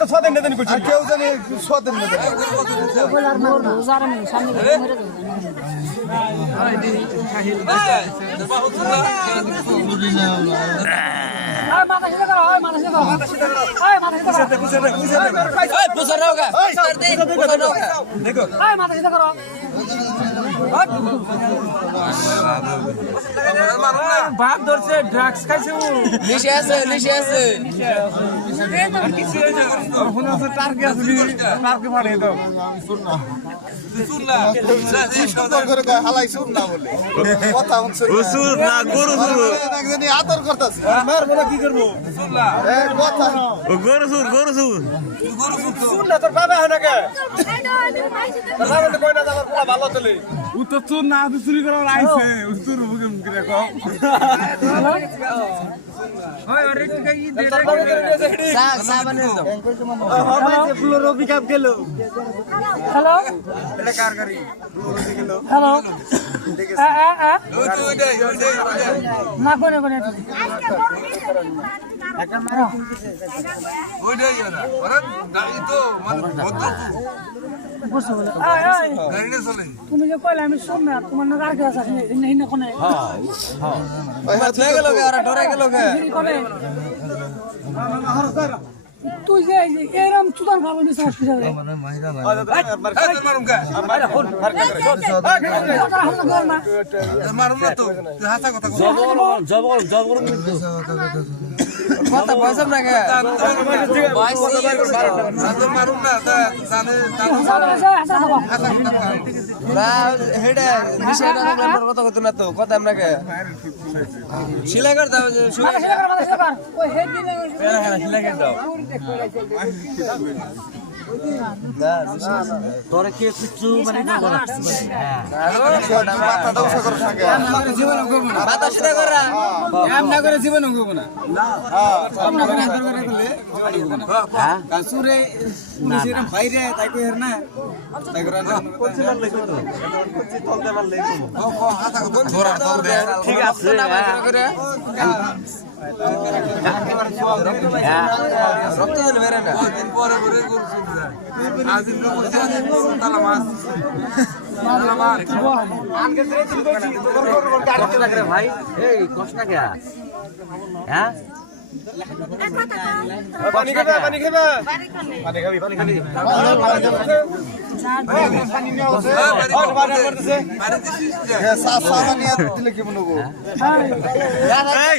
তো সতেন নেদেন করছি কেউ জানি সতেন নেদেন বাপ ধরছে ড্রাগস খাইছে নিশে আছে টার্গে আছে টার্গে ফাড়ে দাও হালাই শুন না বলে কথা শুন না গরু একজনই আদর করতেছে মারবো না কি করবো কথা গরু শুন না তোর বাবা হয় না কে বাবা তো কই না আমার পোলা ভালো চলে ও তো চোর না চুরি করার আইছে ও চোর বুকে মুখে রাখো ওই আরে কি দে সাবানে দাও ভাই ফ্লোরো পিকআপ গেল হ্যালো এটা কার গাড়ি ফ্লোরো গেল হ্যালো না কোনে কোনে তুমি যে কইলে আমি শুন না তোমার না রাগ আছে হিনে কোনে ডরে গেল তুই যে এরম চুদার ভালো নিস হসপিটালে কথা বলছাম না কে কথা কত না তো কথা আপনাকে সিলাই কর দাও সিলাই কর দাও তোরে কে কিছু মানে জীবন না কাসুরে পুলিশের বাইরে তাই কই হের না তাই করে না ঠিক আছে রক্ত দিন বেরে না ভাই এই কষ্ট না কে হ্যাঁ পানি খাবে পানি খাবি দিলে কেমন হবো এই